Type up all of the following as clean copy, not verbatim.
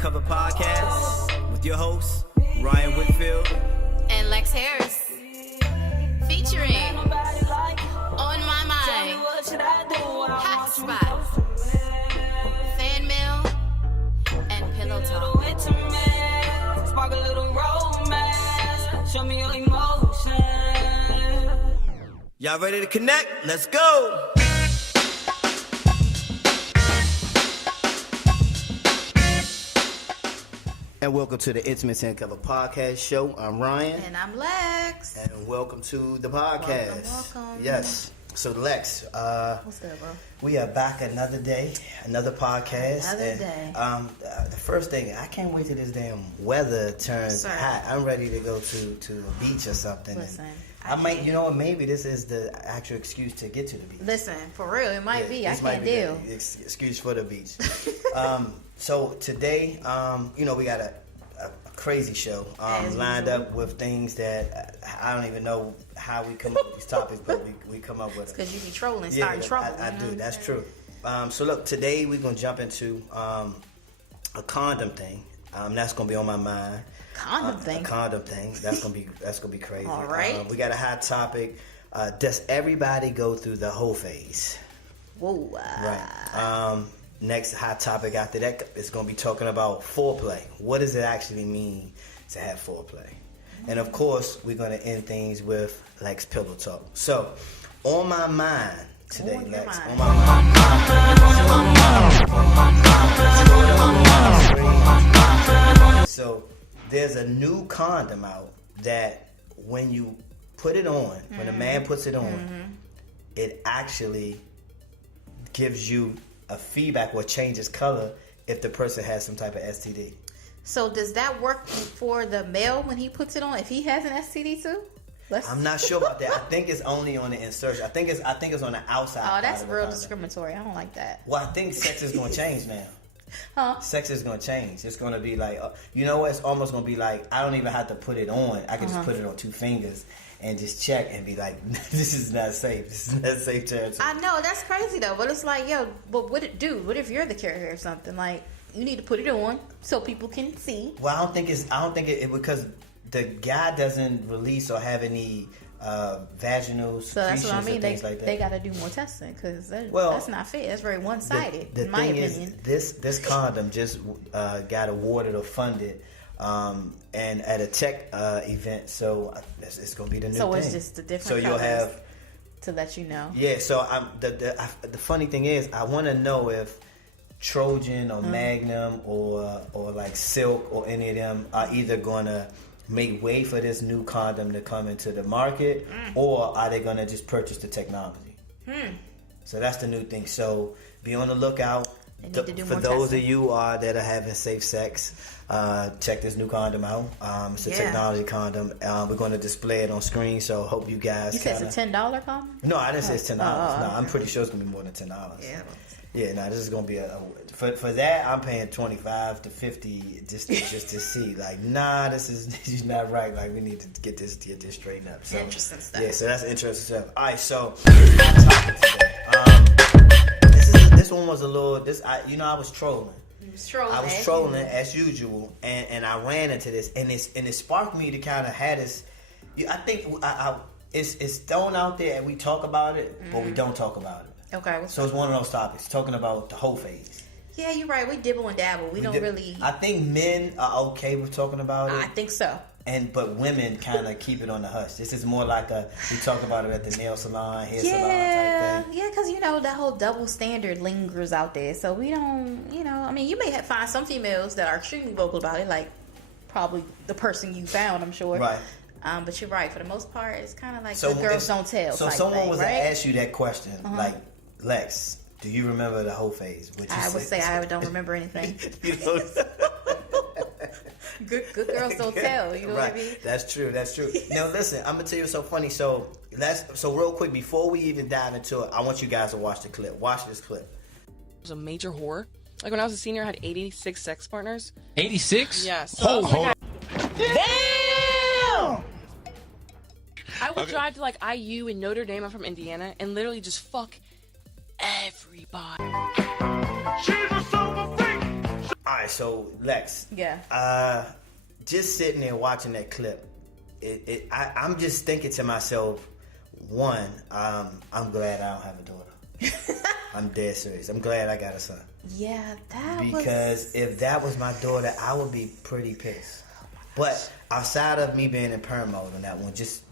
Cover Podcast with your hosts, Ryan Whitfield and Lex Harris. Featuring On My Mind, Hot Spot, Fan Mail, and Pillow Talk. Spark a little romance. Show me your emotion. Y'all ready to connect? Let's go! And welcome to the Intimate and Cover Podcast show. I'm Ryan. And I'm Lex. And welcome to the podcast. Welcome. Yes. So Lex, what's good, bro? We are back another day, another podcast. Another day. The first thing, I can't wait till this damn weather turns hot. I'm ready to go to a beach or something. Listen, I might, you know what? Maybe this is the actual excuse to get to the beach. Listen, for real, it might be. I can't deal. deal. Excuse for the beach. So today, we got a crazy show lined up with things that I don't even know how we come up with these topics, but we come up with it. Because you be trolling, starting trouble. I do. That's true. So look, today we're gonna jump into a condom thing. That's gonna be on my mind. Condom thing. A condom thing. That's gonna be crazy. All right. We got a hot topic. Does everybody go through the whole phase? Whoa. Right. Next hot topic after that is going to be talking about foreplay. What does it actually mean to have foreplay? And of course, we're going to end things with Lex Pillow Talk. So, on my mind today, Lex. On my mind. So, there's a new condom out that when you put it on, when a man puts it on, it actually gives you a feedback or changes color if the person has some type of STD. So does that work for the male when he puts it on if he has an STD too? I'm not sure about that. I think it's only on the insertion. I think it's on the outside. Oh, that's real discriminatory. I don't like that. Well, I think sex is going to change now. Huh? Sex is going to change. It's going to be like, you know what? It's almost going to be like, I don't even have to put it on. I can just put it on two fingers and just check and be like, this is not safe. This is not safe territory. I know, that's crazy though. But it's like, but what if you're the carrier or something? Like, you need to put it on so people can see. Well, I don't think it because the guy doesn't release or have any vaginal secretions, so that's what I mean. Things like that. They got to do more testing because that's not fair. That's very one-sided, in my opinion. This condom just got awarded or funded. And at a tech event, so it's gonna be the new thing. So it's just the different. So you'll have to let you know. Yeah. So the funny thing is, I want to know if Trojan or Magnum or like Silk or any of them are either gonna make way for this new condom to come into the market, or are they gonna just purchase the technology? So that's the new thing. So be on the lookout. For those of you that are having safe sex, check this new condom out. It's a technology condom. We're going to display it on screen, so hope you guys. You said it's a $10 condom? No, I didn't say it's $10. No, I'm pretty sure it's going to be more than $10. Yeah. Yeah, no, this is going to be for that. I'm paying $25 to $50 just to see. Like, nah, this is not right. Like, we need to get this straightened up. So, interesting stuff. Yeah, so that's interesting stuff. All right, so this is my topic today. This one was a little. I was trolling. You was trolling. I was trolling as usual, and I ran into this, and it sparked me to kind of have this. I think it's thrown out there, and we talk about it, but we don't talk about it. Okay. So it's one of those topics talking about the whole phase. Yeah, you're right. We dibble and dabble. We don't really. I think men are okay with talking about it. I think so. But women kind of keep it on the hush. This is more like we talk about it at the nail salon, hair salon type thing. Yeah, because that whole double standard lingers out there. So we don't, I mean, you may find some females that are extremely vocal about it, like probably the person you found, I'm sure. Right. But you're right. For the most part, it's kind of like the girls don't tell. So someone was to ask you that question, like, Lex, do you remember the whole phase? I would say I don't remember anything. Good girls don't tell. You know what I mean? That's true. Now listen, I'm gonna tell you so funny. So real quick before we even dive into it, I want you guys to watch the clip. Watch this clip. I was a major whore. Like when I was a senior, I had 86 sex partners. 86? Yes. Hold on. Damn! I would drive to like IU in Notre Dame. I'm from Indiana, and literally just fuck everybody. Alright, right, so Lex. Yeah. Just sitting there watching that clip, I'm just thinking to myself, one, I'm glad I don't have a daughter. I'm dead serious. I'm glad I got a son. Yeah, because if that was my daughter, I would be pretty pissed. But outside of me being in perm mode on that one, just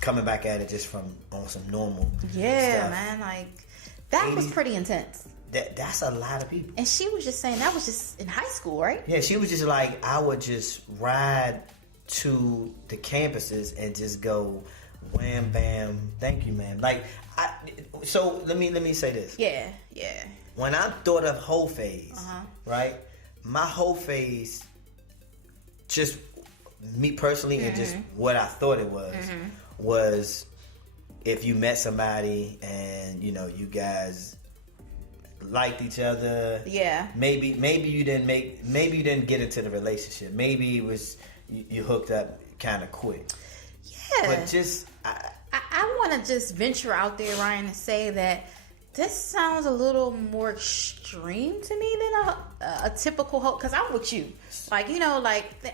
coming back at it just from on some normal stuff. Man, like that was pretty intense. That's a lot of people. And she was just saying that was just in high school, right? Yeah, she was just like, I would just ride to the campuses and just go wham bam, thank you, man. Like, so let me say this. Yeah. When I thought of whole phase, right? My whole phase, just me personally, and just what I thought it was if you met somebody and you guys liked each other. Yeah. Maybe you didn't get into the relationship. Maybe it was you hooked up kind of quick. Yeah. But just I want to just venture out there, Ryan, and say that this sounds a little more extreme to me than a typical hope. Because I'm with you. Like,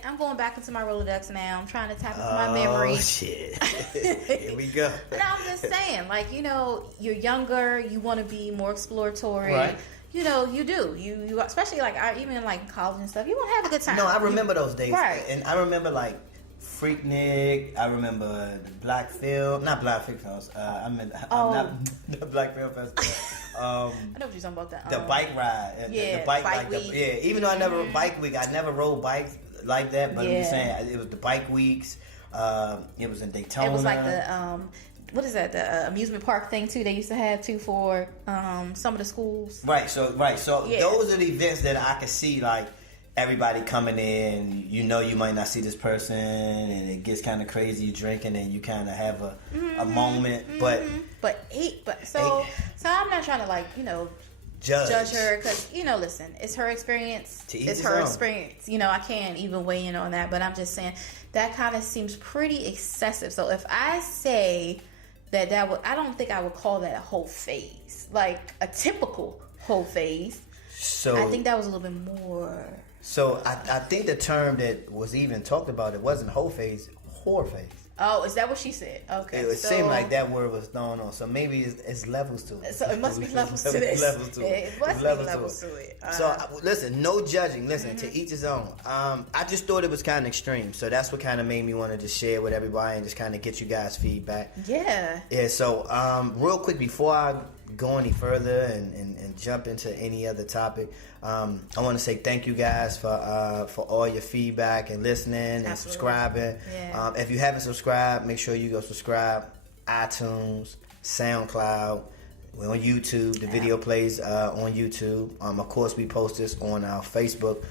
I'm going back into my Rolodex now. I'm trying to tap into my memory. Oh, shit. Here we go. But I'm just saying, like, you're younger. You want to be more exploratory. Right. You do. You especially, like, even, like, college and stuff. You want to have a good time. No, I remember those days. Right. And I remember, like, Freaknik. I remember the Black Film. Not Black Film Fest. I'm not the Black Film Festival. I know what you're talking about. The bike ride. Yeah, the bike week. Even though I never bike week, I never rode bikes like that. But I'm just Yeah. saying, it was the bike weeks. It was in Daytona. It was like the what is that? The amusement park thing too. They used to have too for some of the schools. Right. So Yeah. those are the events that I could see, like, everybody coming in, you might not see this person, and it gets kind of crazy. You drinking, and you kind of have a moment, but so I'm not trying to judge her because listen, it's her experience. It's her experience. I can't even weigh in on that, but I'm just saying that kind of seems pretty excessive. So if I say that I don't think I would call that a whole phase, like a typical whole phase. So I think that was a little bit more. So I think the term that was even talked about, it wasn't whole phase, whore phase. Oh, is that what she said? Okay. It seemed like that word was thrown on. So maybe it's levels to it. So it must be levels to this. It must be levels to it. So listen, no judging. Listen, to each his own. I just thought it was kind of extreme. So that's what kind of made me want to just share with everybody and just kind of get you guys feedback. Yeah. Yeah. So real quick before I go any further and jump into any other topic, I want to say thank you guys for all your feedback and listening and subscribing. Yeah. If you haven't subscribed, make sure you go subscribe. iTunes, SoundCloud. We're on YouTube. The video plays on YouTube. Of course, we post this on our Facebook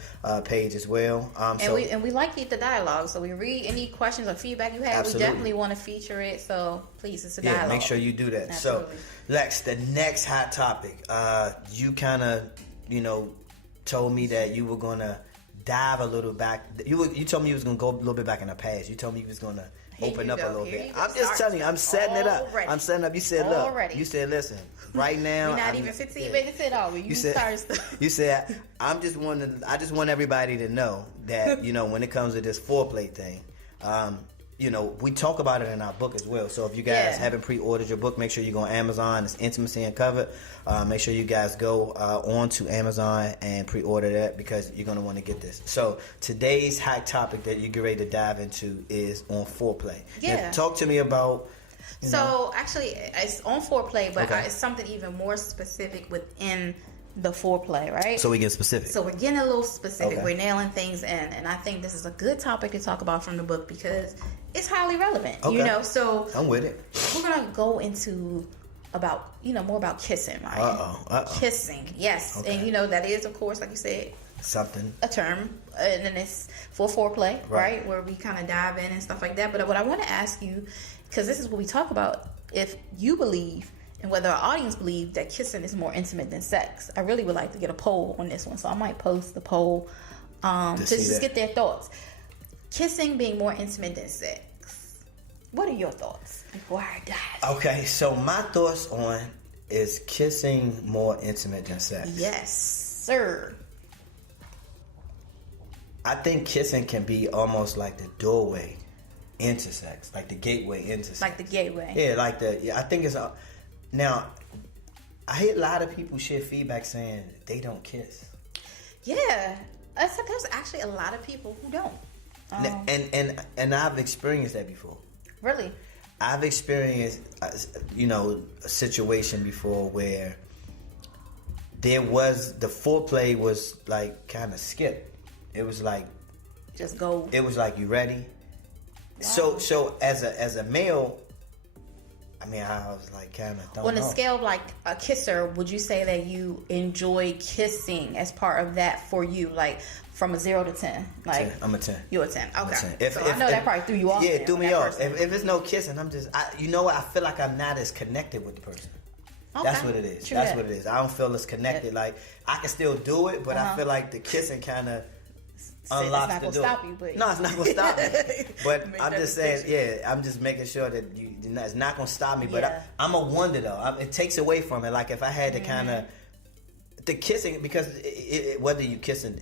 page as well. And we like the dialogue. So we read any questions or feedback you have. Absolutely. We definitely want to feature it. So please, it's a dialogue. Yeah, make sure you do that. Absolutely. So, Lex, the next hot topic. You kind of, told me that you were gonna dive a little back. You told me you was gonna go a little bit back in the past. You told me you was gonna open up a little bit. I'm just telling you. I'm setting it up. Already. I'm setting up. You said, look. You said, listen. Right now, we're not even 15 minutes in, are we? You said, I just want everybody to know that when it comes to this foreplay thing, we talk about it in our book as well. So if you guys haven't pre-ordered your book, make sure you go on Amazon. It's Intimacy Uncovered. Make sure you guys go on to Amazon and pre-order that because you're going to want to get this. So today's hot topic that you get ready to dive into is on foreplay. Yeah. Now, talk to me about... So actually, it's on foreplay, but it's something even more specific within the foreplay, right? So we get specific. So we're getting a little specific. Okay. We're nailing things in, and I think this is a good topic to talk about from the book because it's highly relevant. Okay. So I'm with it. We're gonna go into more about kissing, right? Uh-oh. Kissing, yes, Okay. and that is, of course, like you said, a term, and then it's for foreplay, right? Where we kind of dive in and stuff like that. But what I want to ask you, because this is what we talk about, if you believe and whether our audience believe that kissing is more intimate than sex. I really would like to get a poll on this one, so I might post the poll to just get their thoughts. Kissing being more intimate than sex. What are your thoughts before I dive? Okay, so my thoughts on is kissing more intimate than sex. Yes, sir. I think kissing can be almost like the doorway into sex, like the gateway into sex. Like the gateway. Yeah, I think it's now. I hear a lot of people share feedback saying they don't kiss. Yeah, there's actually a lot of people who don't. And I've experienced that before. Really? I've experienced, a situation before where the foreplay was like kind of skipped. It was like just go. It was like, you ready? Wow. So as a male, I mean, I was like kind of on a scale of like a kisser, would you say that you enjoy kissing as part of that for you, like from a 0 to 10? Like 10. I'm a 10. You're a 10. Okay. I'm a 10. So I know that probably threw you off. Yeah, it threw me off. If it's no kissing, I'm just, you know what? I feel like I'm not as connected with the person. Okay. That's what it is. True. That's what it is. I don't feel as connected. Like I can still do it, but I feel like the kissing kind of unlocks the door. It's not gonna stop you, but no, it's not gonna stop me. But I'm just saying, I'm just making sure that it's not gonna stop me. But I'm a wonder though. It takes away from it. Like if I had to kind of the kissing, because whether you kissing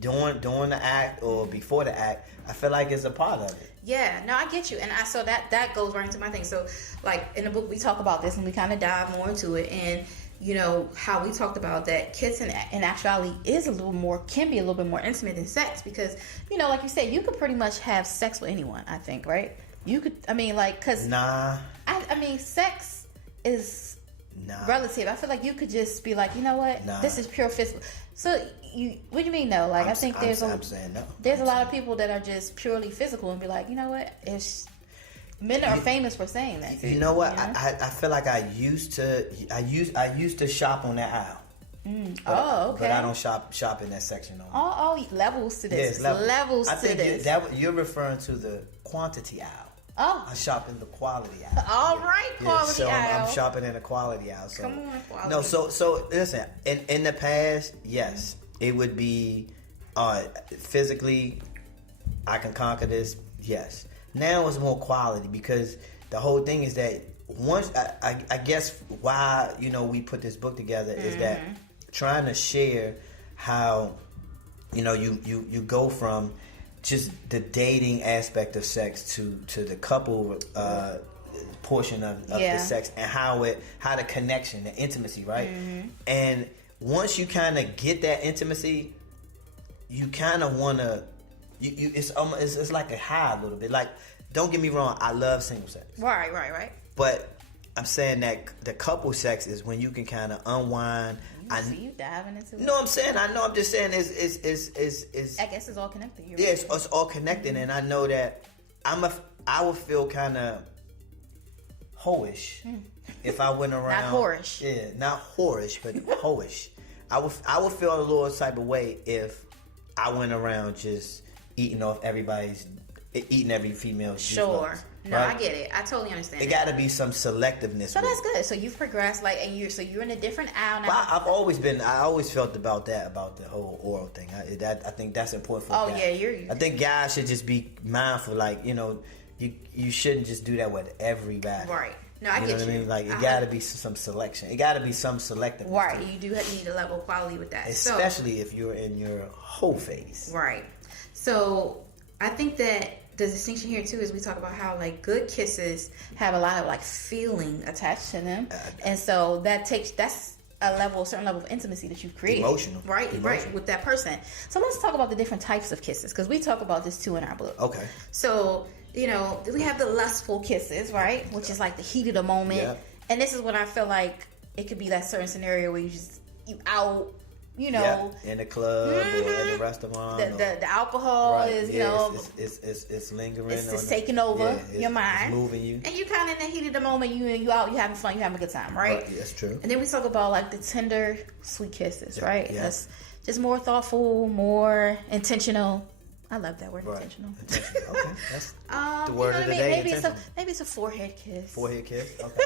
during the act or before the act, I feel like it's a part of it. Yeah, no, I get you, and so that goes right into my thing. So, like in the book, we talk about this, and we kind of dive more into it, and how we talked about that kissing in actuality can be a little bit more intimate than sex, because like you said, you could pretty much have sex with anyone. I think, right? You could. I mean, like, cause I mean, sex is relative. I feel like you could just be like, you know what, this is pure physical. So what do you mean no? Like, I think there's a lot of people that are just purely physical and be like, you know what, men are famous for saying that. You know what? I feel like I used to shop on that aisle. Okay. But I don't shop in that section no more. Oh, levels to this. Yes, levels to this. You're referring to the quantity aisle. Oh, I shop in the quality aisle. All right, quality aisle. I'm shopping in the quality aisle. So. Come on, quality. No, so listen. In the past, yes, it would be physically, I can conquer this. Yes. Now it's more quality, because the whole thing is that once I guess why we put this book together is that trying to share how you go from just the dating aspect of sex to the couple portion of the sex, and how the connection, the intimacy, right? And once you kind of get that intimacy, you kind of want to it's like a high a little bit. Like, don't get me wrong, I love single sex. Right. But I'm saying that the couple sex is when you can kind of unwind. You diving into it. No, I'm saying, I know. I'm just saying is. I guess it's all connected. It's all connected, and I know that I would feel kind of hoish if I went around. Not whorish. Yeah, not whorish, but hoish. I would feel a little type of way if I went around just eating every female's sure. No, right? I get it. I totally understand. It got to be some selectiveness. So that's good. So you've progressed, and you're in a different aisle now. Well, I always felt about the whole oral thing. I think that's important for guys. I think guys should just be mindful, you shouldn't just do that with everybody. Right. No, I get you. What I mean? Like, it got to be some selection. It got to be some selectiveness. Right. You do need a level of quality with that. Especially if you're in your whole phase. Right. So I think that the distinction here too is we talk about how good kisses have a lot of feeling attached to them, and so that's a certain level of intimacy that you've created. Emotional. Right, with that person. So let's talk about the different types of kisses, because we talk about this too in our book. Okay. So we have the lustful kisses, right, which is like the heat of the moment, and this is when I feel like it could be that certain scenario where you out. In the club or in the restaurant. The alcohol is, it's lingering. It's taking over your mind. It's moving you. And you kind of in the heat of the moment, you out, you having fun, you having a good time, right? That's true. And then we talk about the tender, sweet kisses, right? Yeah. That's just more thoughtful, more intentional. I love that word, intentional. Okay, that's the word of the day. Maybe it's a forehead kiss. Forehead kiss. Okay.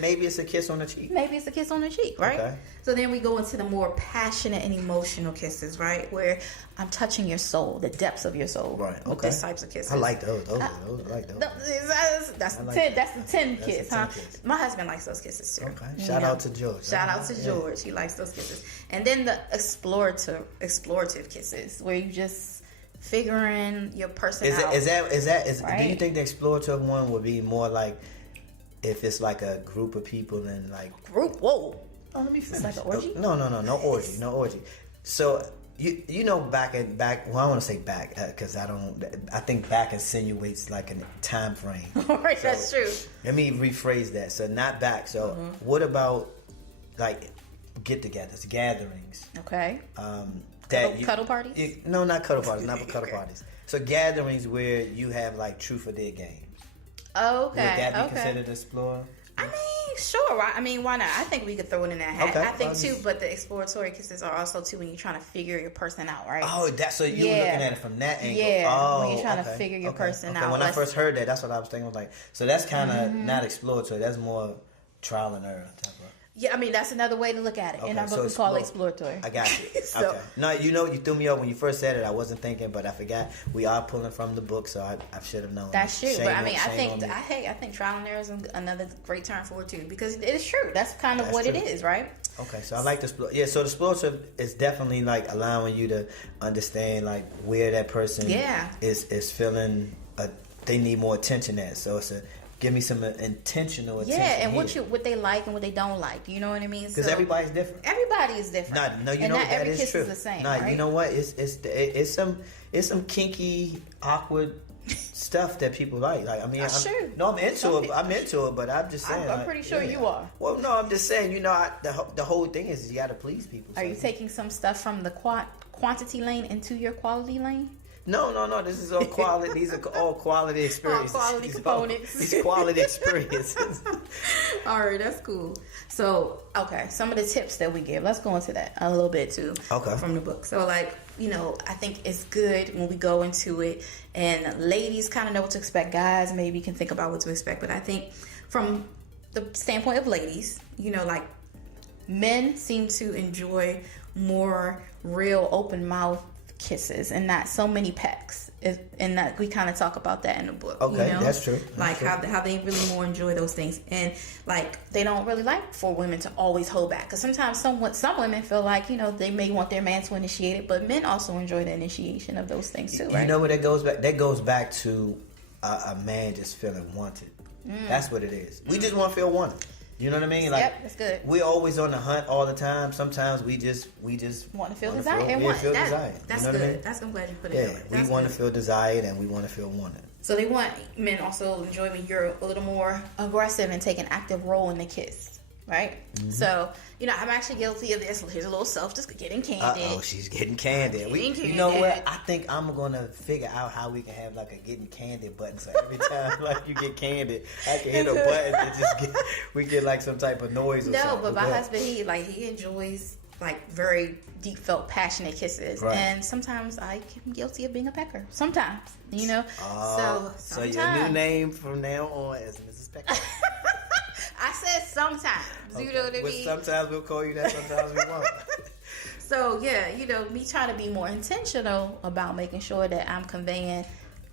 Maybe it's a kiss on the cheek. Maybe it's a kiss on the cheek, right? Okay. So then we go into the more passionate and emotional kisses, right? Where I'm touching your soul, the depths of your soul. Right. Okay. These types of kisses. I like those. I like those. That's the 10 kiss, huh? My husband likes those kisses too. Okay. Shout out to George. Shout out to George. He likes those kisses. And then the explorative kisses, where you just figuring your person out. Is that right? Do you think the exploratory one would be more like if it's like a group of people and like Whoa. Oh, let me finish. It's like an orgy? No orgy. So you know back. Well, I want to say back because I think back insinuates like a time frame. All right, so, that's true. Let me rephrase that. So not back. So what about like get-togethers, gatherings? Okay. Cuddle parties? No, not cuddle parties. Not cuddle parties. So gatherings where you have like truth or dare games. Okay. Would that be considered explore? I mean, sure. I mean, why not? I think we could throw it in that hat. Okay. I think too, but the exploratory kisses are also too when you're trying to figure your person out, right? Oh, that's so you're looking at it from that angle. Yeah. Oh, when you're trying to figure your person out. When I first heard that, that's what I was thinking. Like, so that's kind of not exploratory. That's more trial and error type of. Yeah, I mean that's another way to look at it. In our book, we call it exploratory. I got you. So, okay. No, you threw me off when you first said it. I wasn't thinking, but I forgot. We are pulling from the book, so I should have known. That's true. But I mean, I think trial and error is another great term for it too, because it is true. That's kind of what it is, right? Okay, so I like the yeah. So the exploratory is definitely like allowing you to understand like where that person is feeling. They need more attention at. So it's a give me some intentional attention. Yeah, and what they like and what they don't like. You know what I mean? Because everybody's different. Everybody is different. No, you and know not that every is kiss true. is the same. No, right? you know what? It's some kinky, awkward stuff that people like. Like I mean, I'm into it. I'm into it, but I'm just saying. I'm pretty sure you are. Well, no, I'm just saying. You know, the whole thing is you got to please people. Are you taking some stuff from the quantity lane into your quality lane? No. This is all quality. These are all quality experiences. All quality components. These quality experiences. All right, that's cool. So, okay, some of the tips that we give. Let's go into that a little bit too. Okay. From the book. So, like, I think it's good when we go into it, and ladies kind of know what to expect. Guys maybe can think about what to expect, but I think from the standpoint of ladies, like men seem to enjoy more real open mouth kisses and not so many pecks, and that we kind of talk about that in the book. Okay, that's true. How they really more enjoy those things, and like they don't really like for women to always hold back, because sometimes some women feel like they may want their man to initiate it, but men also enjoy the initiation of those things too, right? You know what that goes back? That goes back to a man just feeling wanted. That's what it is. We just want to feel wanted. You know what I mean? Like, yep, that's good. We're always on the hunt all the time. Sometimes we just want to feel desired. That's good. I mean? I'm glad you put it that way. We want to feel desired and we want to feel wanted. So they want men also enjoy when you're a little more aggressive and take an active role in the kiss, right? Mm-hmm. So I'm actually guilty of this. Here's a little self just getting candid. Oh, she's getting candid. You know what? I think I'm gonna figure out how we can have like a getting candid button. So every time like you get candid, I can hit a button and we get like some type of noise. Or something. But my husband, he enjoys like very deep felt passionate kisses, right. And sometimes I am guilty of being a pecker. Sometimes, So your new name from now on is Mrs. Pecker. I said sometimes. Okay. You know what I mean? Sometimes we'll call you that. Sometimes we won't. So me trying to be more intentional about making sure that I'm conveying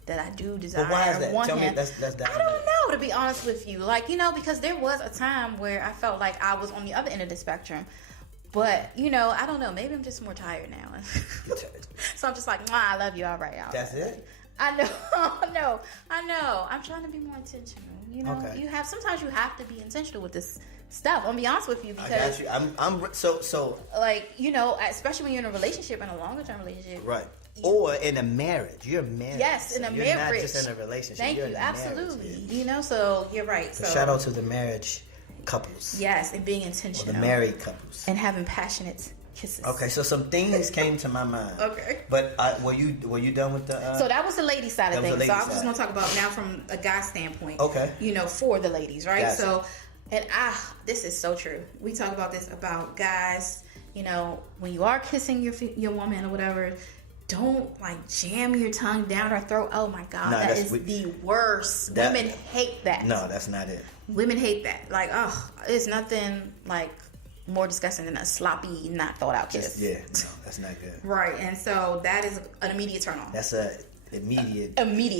that I do desire. But why is that? Tell me. That's I don't know, to be honest with you. Like because there was a time where I felt like I was on the other end of the spectrum. But, I don't know. Maybe I'm just more tired now. So I'm just like, I love you. All right. That's it? I know. I'm trying to be more intentional. Okay. Sometimes you have to be intentional with this stuff. I'll be honest with you, because I got you. I'm so like, especially when you're in a relationship, in a longer term relationship. Right. Or in a marriage. You're married. Yes, in a marriage. You're not just in a relationship. Thank you. Absolutely. So you're right. So shout out to the marriage couples. Yes, and being intentional. Or the married couples. And having passionate kisses. Okay, so some things came to my mind. Okay. But were you done with the... So that was the lady side of things. So I was just going to talk about now from a guy standpoint. Okay. For the ladies, right? Gotcha. So, this is so true. We talk about this about guys, when you are kissing your woman or whatever, don't like jam your tongue down her throat. Oh my God, that is the worst. Women hate that. No, that's not it. Women hate that. Like, it's nothing like more disgusting than a sloppy, not thought out kiss. No, that's not good. Right, and so that is an immediate turn off. That's a immediate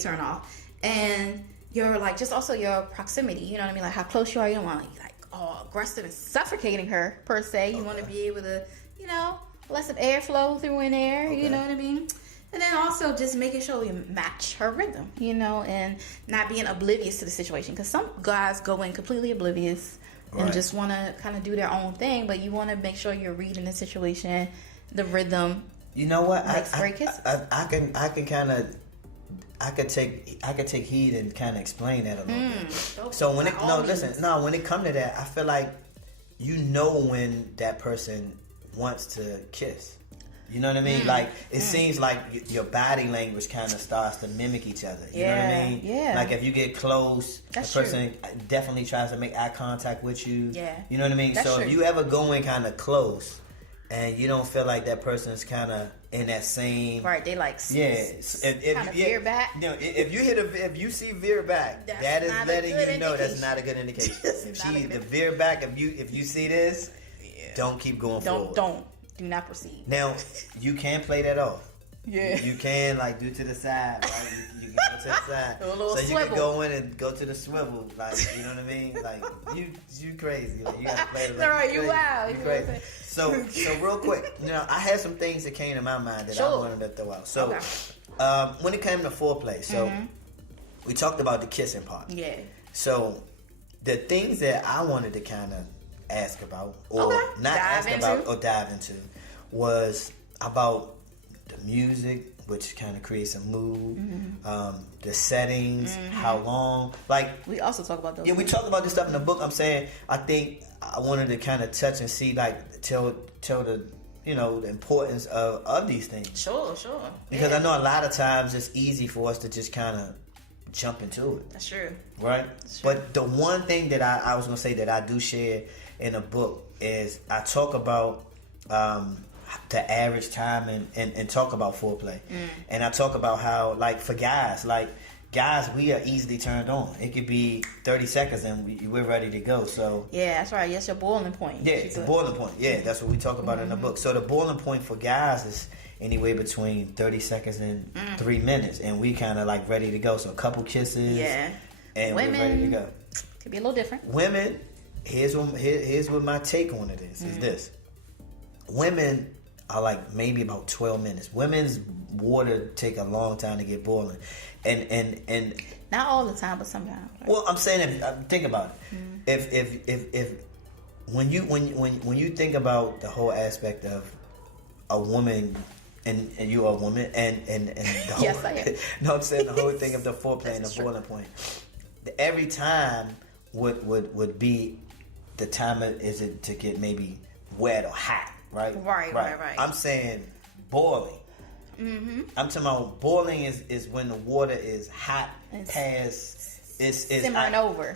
turn off. And your just also your proximity. You know what I mean? Like how close you are. You don't want to be like aggressive and suffocating her per se. You want to be able to let some air flow through in there. Okay. You know what I mean? And then also just making sure we match her rhythm, you know, and not being oblivious to the situation. Because some guys go in completely oblivious and just want to kind of do their own thing, but you want to make sure you're reading the situation, the rhythm. You know what? I could take heed and kind of explain that a little bit. So when when it come to that, I feel like you know when that person wants to kiss. You know what I mean? Like, it seems like your body language kind of starts to mimic each other. You know what I mean? Yeah. Like, if you get close, That's the person definitely tries to make eye contact with you. Yeah. You know what I mean? That's so true. if you ever go in kind of close and you don't feel like that person's kind of in that same... Right, they like... kind of veer back. No, if you see veer back, that is letting you know that's not a good indication. The veer back, if you see this, don't keep going forward. Do not proceed. Now, you can play that off. Yeah. You can, like, do to the side. Right? You can go to the side. A little so swivel. You can go in and go to the swivel. Like, you know what I mean? Like, you crazy. Like, you got to play it. Like, right, you wild. You crazy. So real quick, you know, I had some things that came to my mind that I wanted to throw out. So, when it came to foreplay, so we talked about the kissing part. Yeah. So, the things that I wanted to kind of ask about, or dive into, was about the music, which kind of creates a mood, the settings, how long. Like, we also talk about those. Yeah, we talk about this stuff in the book. I'm saying, I think I wanted to kind of touch and see, like, tell the, you know, the importance of these things. Sure. Because I know a lot of times it's easy for us to just kind of jump into it. That's true. Right? That's true. But the one thing that I was going to say that I do share in the book is I talk about the average time and talk about foreplay. And I talk about how, like, for guys, we are easily turned on. It could be 30 seconds and we're ready to go. So yeah, that's right. Yes, your boiling point. Yeah, it's the boiling point. Yeah, that's what we talk about in the book. So the boiling point for guys is anywhere between 30 seconds and 3 minutes. And we kind of, like, ready to go. So a couple kisses. Yeah. And we're ready to go. Could be a little different. Women, here's what my take on it is this. Women are like maybe about 12 minutes. Women's water take a long time to get boiling. And not all the time, but sometimes. Right? Well, I'm saying, think about it. If when you think about the whole aspect of a woman and you are a woman and the whole, yes, I am. No, I'm saying the whole thing of the foreplay and the boiling point. Every time would be the time is it to get maybe wet or hot, right? Right. I'm saying boiling. I'm talking about boiling is when the water is hot past it's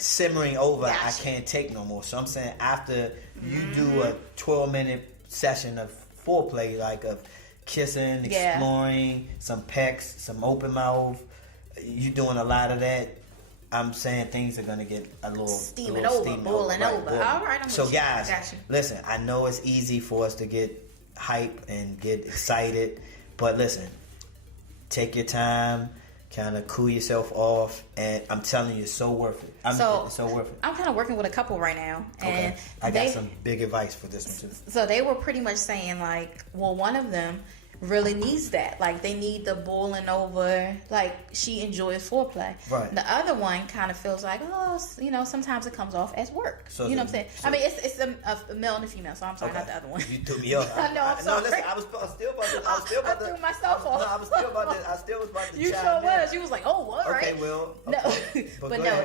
simmering over. Gotcha. I can't take no more. So I'm saying after you do a 12-minute session of foreplay, like of kissing, exploring, some pecks, some open mouth, you doing a lot of that. I'm saying things are gonna get a little boiling over. All right, so guys, listen. I know it's easy for us to get hype and get excited, but listen, take your time, kind of cool yourself off, and I'm telling you, it's so worth it. It's so worth it. I'm kind of working with a couple right now, and I got some big advice for this one too. So they were pretty much saying, like, well, one of them really needs that. Like, they need the boiling over. Like, she enjoys foreplay. Right. The other one kind of feels like, you know, sometimes it comes off as work. So you know what I'm saying? I mean, it's a male and a female. So I'm sorry, not the other one. You threw me off. I know. I'm sorry. No, listen, I was still about to. I threw myself off. No, I was still about to. You sure was. You was like, oh, what? Okay, right? well. No, okay. but no.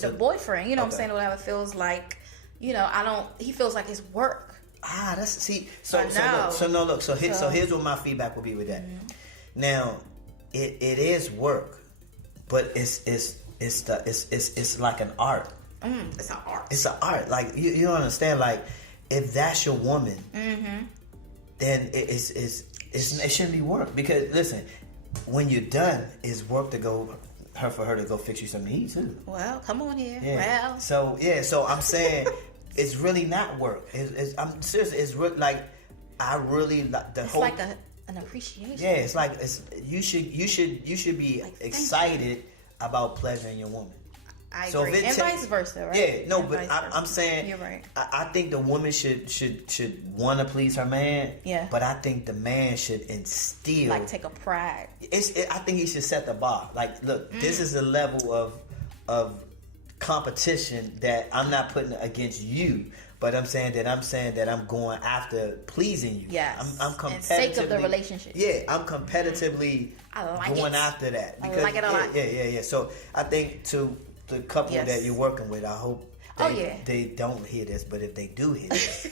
The boyfriend, you know what I'm saying, whatever, feels like, you know, he feels like it's work. So here's what my feedback would be with that. Now, it is work, but it's like an art. It's an art. It's an art. Like you don't understand. Like if that's your woman, then it shouldn't be work. Because listen, when you're done, it's work to go. For her to go fix you something to eat too. Well, come on here. Yeah. Well. So I'm saying. It's really not work. I'm serious. It's like I really like the whole. It's like an appreciation. Yeah, it's like you should be like, excited about pleasuring your woman. I agree. And vice versa, right? Yeah, no, and but I'm saying you're right. I think the woman should want to please her man. Yeah. But I think the man should instill, like, take a pride. I think he should set the bar. Like, look, this is a level of competition that I'm not putting against you. But I'm saying that I'm going after pleasing you. Yes. I'm competitively. And sake of the relationship. Yeah, I'm competitively going after that. Because, I like it a lot. Yeah. So I think to the couple that you're working with, I hope they don't hear this. But if they do hear this,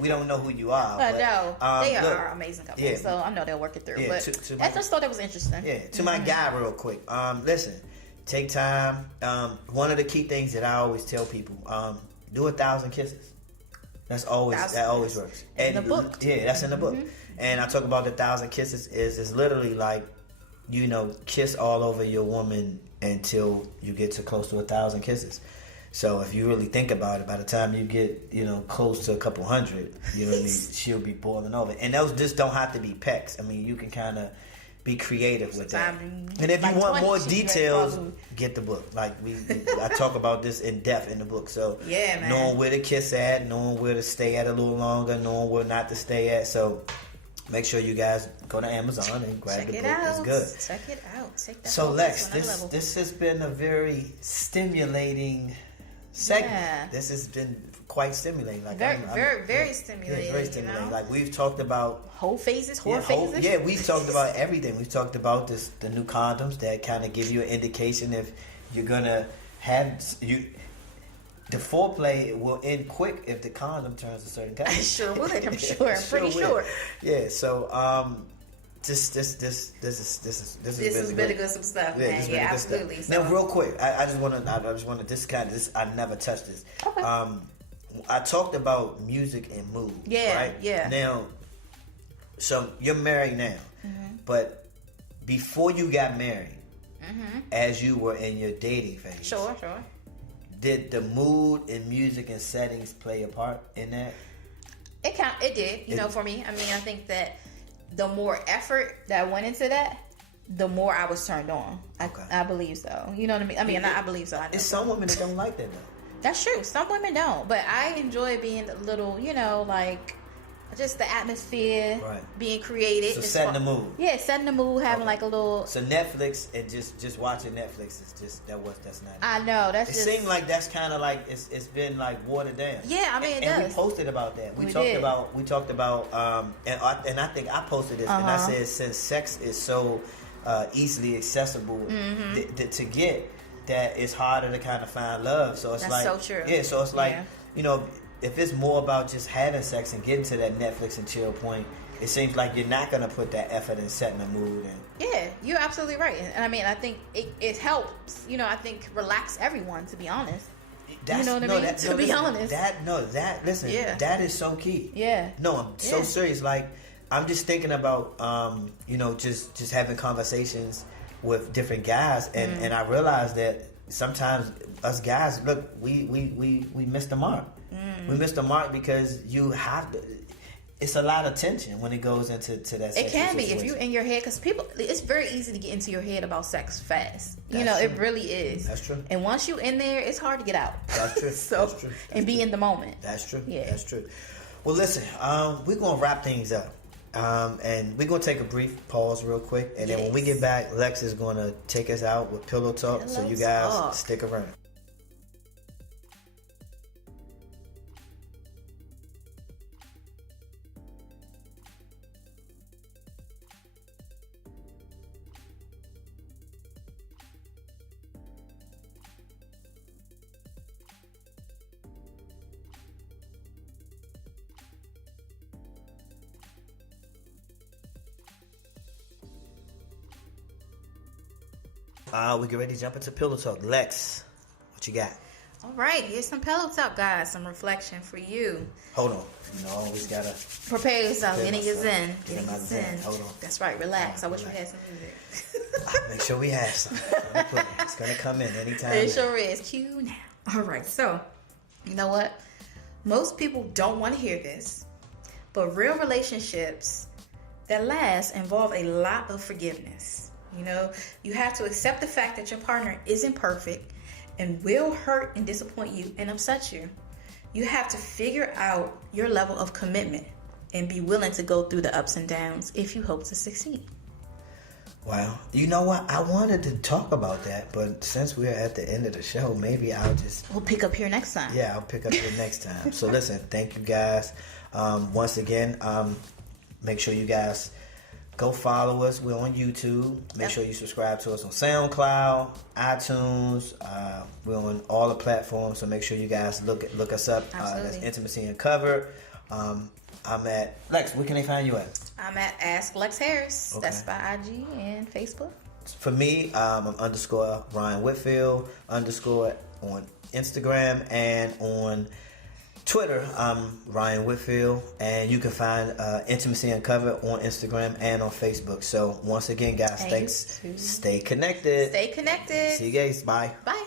we don't know who you are. But, no, they are amazing couple. Yeah, so I know they'll work it through. Yeah, but I just thought that was interesting. Yeah. To my guy, real quick. Listen, take time. One of the key things that I always tell people, do 1,000 kisses. That always works. In the book. Yeah, that's in the book. And I talk about the 1,000 kisses is literally like, kiss all over your woman until you get to close to 1,000 kisses. So if you really think about it, by the time you get, close to a couple hundred, you know what I mean, she'll be boiling over. And those just don't have to be pecks. I mean, you can kind of be creative with that. And if you want more details, get the book. Like I talk about this in depth in the book. So yeah, man. Knowing where to kiss at, knowing where to stay at a little longer, knowing where not to stay at. So make sure you guys go to Amazon and grab the book. It's good. Check it out. Take that. So Lex, this has been a very stimulating segment. Yeah. This has been quite stimulating. Like very stimulating. Yeah, very stimulating. Like we've talked about whole phases, phases. Yeah, we've talked about everything. We've talked about the new condoms that kind of give you an indication if you're gonna have the foreplay will end quick if the condom turns a certain color. I sure would. I'm sure. I'm pretty sure. Yeah. So this has been good some stuff, man. Yeah, absolutely. So. Now, real quick, I just want to. I never touched this. Okay. I talked about music and mood. Yeah. Right. Yeah. Now, so you're married now, but before you got married, as you were in your dating phase, sure. Did the mood and music and settings play a part in that? It did. For me. I mean, I think that the more effort that went into that, the more I was turned on. I believe so. You know what I mean? I mean, I believe so. It's some women that don't like that though. That's true. Some women don't, but I enjoy being a little, like just the atmosphere, being created. So setting the mood. Yeah, setting the mood, having like a little. So Netflix and just watching Netflix is just that's not. I know it seemed like that's kind of like it's been like watered down. Yeah, I mean and we posted about that. We talked about and I think I posted this and I said since sex is so easily accessible to get, that it's harder to kind of find love. So it's that's so true. Yeah, so it's like if it's more about just having sex and getting to that Netflix and chill point, it seems like you're not going to put that effort in setting the mood. Yeah, you're absolutely right. And I mean, I think it helps, I think relax everyone, to be honest. You know what I mean? To be honest. That is so key. Yeah. No, I'm so serious. Like, I'm just thinking about, just having conversations with different guys. And I realized that sometimes us guys, look, we missed the mark. We missed the mark because you have to. It's a lot of tension when it goes into that. It can be if you're in your head, because it's very easy to get into your head about sex fast. True. It really is. That's true. And once you in there, it's hard to get out. That's true. That's true. And be in the moment. That's true. Yeah. That's true. Well, listen, we're gonna wrap things up. And we're going to take a brief pause real quick. And then when we get back, Lex is going to take us out with Pillow Talk. So you guys stick around. We get ready to jump into Pillow Talk. Lex, what you got? All right, here's some Pillow Talk, guys. Some reflection for you. Hold on. Always got to prepare yourself. Getting your zen. Hold on. That's right. Relax. I wish we had some music. Make sure we have some. It's going to come in anytime. It sure is. Cue now. All right. So, you know what? Most people don't want to hear this, but real relationships that last involve a lot of forgiveness. You have to accept the fact that your partner isn't perfect and will hurt and disappoint you and upset you. You have to figure out your level of commitment and be willing to go through the ups and downs if you hope to succeed. Well, you know what? I wanted to talk about that, but since we're at the end of the show, maybe we'll pick up here next time. Yeah, I'll pick up here next time. So listen, thank you guys. Once again, make sure you guys go follow us. We're on YouTube. Make sure you subscribe to us on SoundCloud, iTunes. We're on all the platforms, so make sure you guys look us up. That's Intimacy Uncovered. I'm at Lex. Where can they find you at? I'm at Ask Lex Harris. Okay. That's by IG and Facebook. For me, I'm _ Ryan Whitfield _ on Instagram, and on Twitter, I'm Ryan Whitfield, and you can find Intimacy Uncovered on Instagram and on Facebook. So once again, guys, thanks. Stay connected. Stay connected. See you guys. Bye. Bye.